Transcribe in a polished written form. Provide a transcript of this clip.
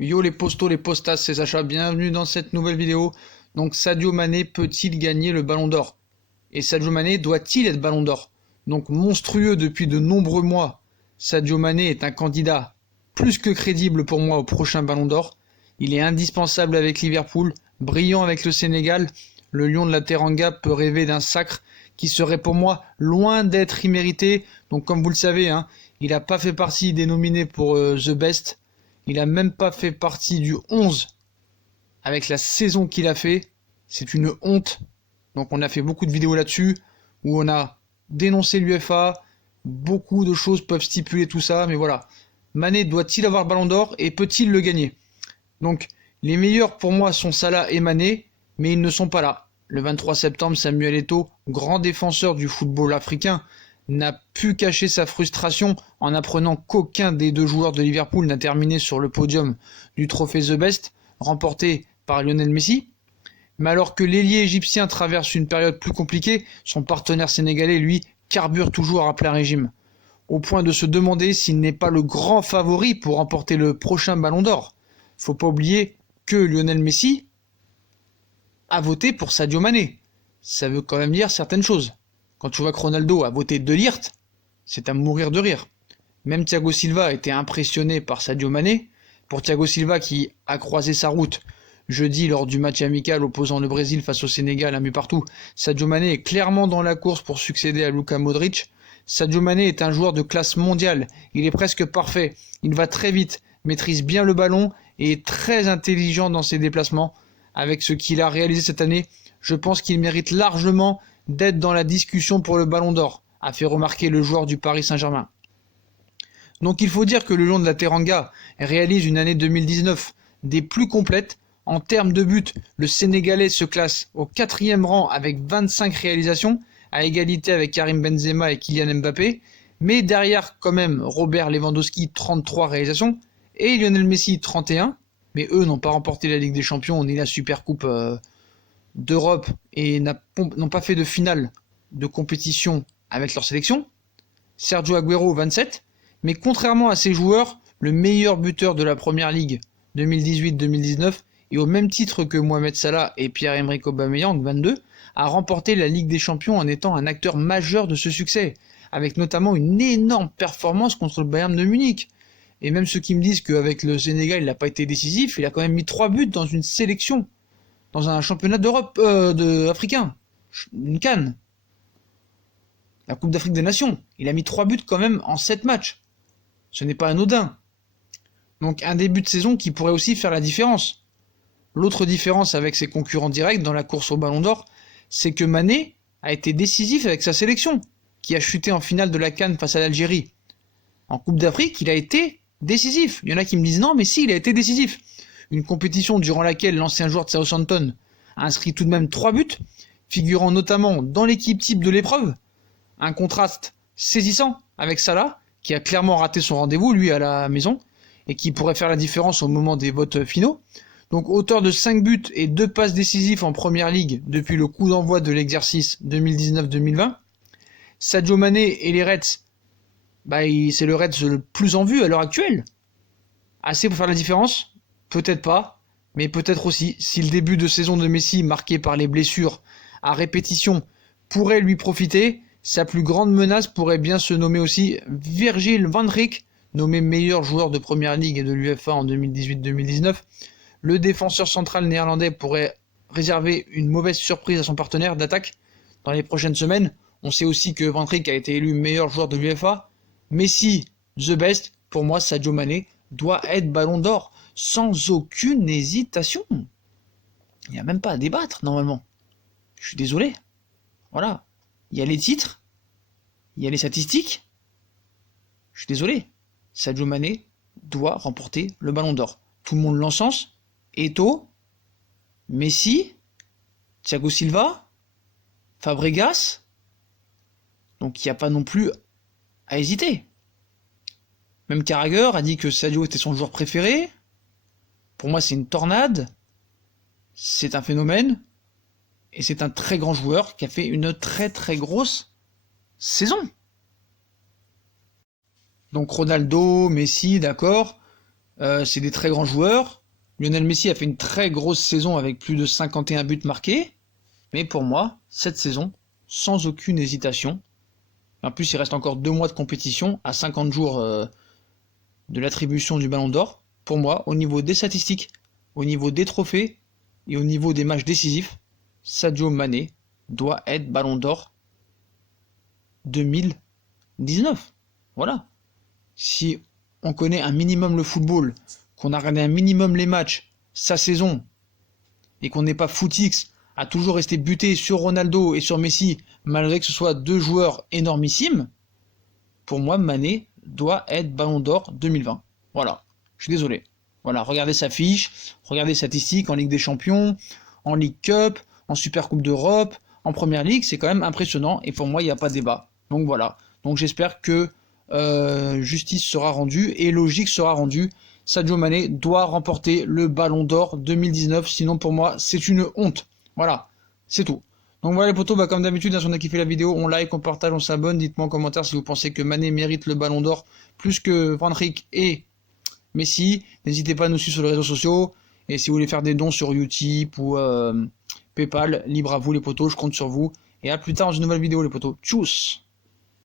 Yo les postos, les postas, c'est Sacha, bienvenue dans cette nouvelle vidéo. Donc Sadio Mané peut-il gagner le Ballon d'Or? Et Sadio Mané doit-il être Ballon d'Or? Donc monstrueux depuis de nombreux mois, Sadio Mané est un candidat plus que crédible pour moi au prochain Ballon d'Or. Il est indispensable avec Liverpool, brillant avec le Sénégal. Le Lion de la Teranga peut rêver d'un sacre qui serait pour moi loin d'être immérité. Donc comme vous le savez, il n'a pas fait partie des nominés pour The Best. Il n'a même pas fait partie du 11 avec la saison qu'il a fait. C'est une honte. Donc on a fait beaucoup de vidéos là-dessus où on a dénoncé l'UEFA. Beaucoup de choses peuvent stipuler tout ça, mais voilà. Mané doit-il avoir le Ballon d'Or et peut-il le gagner? Donc les meilleurs pour moi sont Salah et Mané, mais ils ne sont pas là. Le 23 septembre, Samuel Eto'o, grand défenseur du football africain, n'a pu cacher sa frustration en apprenant qu'aucun des deux joueurs de Liverpool n'a terminé sur le podium du trophée The Best, remporté par Lionel Messi. Mais alors que l'ailier égyptien traverse une période plus compliquée, son partenaire sénégalais, lui, carbure toujours à plein régime, au point de se demander s'il n'est pas le grand favori pour remporter le prochain Ballon d'Or. Faut pas oublier que Lionel Messi a voté pour Sadio Mané. Ça veut quand même dire certaines choses. Quand tu vois que Ronaldo a voté De Ligt, c'est à mourir de rire. Même Thiago Silva a été impressionné par Sadio Mané. Pour Thiago Silva qui a croisé sa route jeudi lors du match amical opposant le Brésil face au Sénégal, un but partout, Sadio Mané est clairement dans la course pour succéder à Luka Modric. Sadio Mané est un joueur de classe mondiale. Il est presque parfait. Il va très vite, maîtrise bien le ballon et est très intelligent dans ses déplacements. Avec ce qu'il a réalisé cette année, je pense qu'il mérite largement d'être dans la discussion pour le Ballon d'Or, a fait remarquer le joueur du Paris Saint-Germain. Donc il faut dire que le Lion de la Teranga réalise une année 2019 des plus complètes. En termes de buts, le Sénégalais se classe au 4e rang avec 25 réalisations, à égalité avec Karim Benzema et Kylian Mbappé, mais derrière quand même Robert Lewandowski, 33 réalisations, et Lionel Messi, 31, mais eux n'ont pas remporté la Ligue des Champions ni la Supercoupe d'Europe et n'ont pas fait de finale de compétition avec leur sélection. Sergio Agüero, 27, mais contrairement à ces joueurs, le meilleur buteur de la Première Ligue 2018-2019 et au même titre que Mohamed Salah et Pierre-Emerick Aubameyang, 22, a remporté la Ligue des Champions en étant un acteur majeur de ce succès, avec notamment une énorme performance contre le Bayern de Munich. Et même ceux qui me disent qu'avec le Sénégal, il n'a pas été décisif, il a quand même mis 3 buts dans une sélection, dans un championnat d'Europe africain, une CAN, la Coupe d'Afrique des Nations. Il a mis 3 buts quand même en 7 matchs. Ce n'est pas anodin. Donc un début de saison qui pourrait aussi faire la différence. L'autre différence avec ses concurrents directs dans la course au Ballon d'Or, c'est que Mané a été décisif avec sa sélection, qui a chuté en finale de la CAN face à l'Algérie. En Coupe d'Afrique, il a été décisif. Il y en a qui me disent non, mais si, il a été décisif. Une compétition durant laquelle l'ancien joueur de Southampton a inscrit tout de même 3 buts, figurant notamment dans l'équipe type de l'épreuve. Un contraste saisissant avec Salah, qui a clairement raté son rendez-vous, lui, à la maison, et qui pourrait faire la différence au moment des votes finaux. Donc auteur de 5 buts et 2 passes décisives en Première Ligue depuis le coup d'envoi de l'exercice 2019-2020. Sadio Mané et les Reds, c'est le Reds le plus en vue à l'heure actuelle. Assez pour faire la différence? Peut-être pas, mais peut-être aussi. Si le début de saison de Messi, marqué par les blessures à répétition, pourrait lui profiter, sa plus grande menace pourrait bien se nommer aussi Virgil van Dijk, nommé meilleur joueur de Première Ligue et de l'UEFA en 2018-2019. Le défenseur central néerlandais pourrait réserver une mauvaise surprise à son partenaire d'attaque dans les prochaines semaines. On sait aussi que Van Dijk a été élu meilleur joueur de l'UEFA. Messi, the best. Pour moi, Sadio Mané doit être Ballon d'Or sans aucune hésitation. Il n'y a même pas à débattre normalement. Je suis désolé. Voilà. Il y a les titres, il y a les statistiques. Je suis désolé. Sadio Mané doit remporter le Ballon d'Or. Tout le monde l'encense. Eto'o, Messi, Thiago Silva, Fabregas. Donc il n'y a pas non plus à hésiter. Même Carragher a dit que Sadio était son joueur préféré. Pour moi, c'est une tornade. C'est un phénomène. Et c'est un très grand joueur qui a fait une très très grosse saison. Donc Ronaldo, Messi, d'accord. C'est des très grands joueurs. Lionel Messi a fait une très grosse saison avec plus de 51 buts marqués. Mais pour moi, cette saison, sans aucune hésitation, en plus il reste encore 2 mois de compétition à 50 jours de l'attribution du Ballon d'Or. Pour moi, au niveau des statistiques, au niveau des trophées et au niveau des matchs décisifs, Sadio Mané doit être Ballon d'Or 2019. Voilà. Si on connaît un minimum le football, qu'on a regardé un minimum les matchs, sa saison, et qu'on n'est pas footix à toujours rester buté sur Ronaldo et sur Messi, malgré que ce soit 2 joueurs énormissimes, pour moi, Mané doit être Ballon d'Or 2020. Voilà. Je suis désolé. Voilà, regardez sa fiche, regardez les statistiques en Ligue des Champions, en Ligue Cup, en Super Coupe d'Europe, en Première Ligue, c'est quand même impressionnant, et pour moi, il n'y a pas de débat. Donc voilà. Donc j'espère que justice sera rendue et logique sera rendue. Sadio Mané doit remporter le Ballon d'Or 2019, sinon pour moi c'est une honte. Voilà, c'est tout. Donc voilà les potos, comme d'habitude, si on a kiffé la vidéo, on like, on partage, on s'abonne. Dites-moi en commentaire si vous pensez que Mané mérite le Ballon d'Or plus que Van Dijk et Messi. N'hésitez pas à nous suivre sur les réseaux sociaux. Et si vous voulez faire des dons sur Utip ou Paypal, libre à vous les potos, je compte sur vous. Et à plus tard dans une nouvelle vidéo les potos. Tchuss!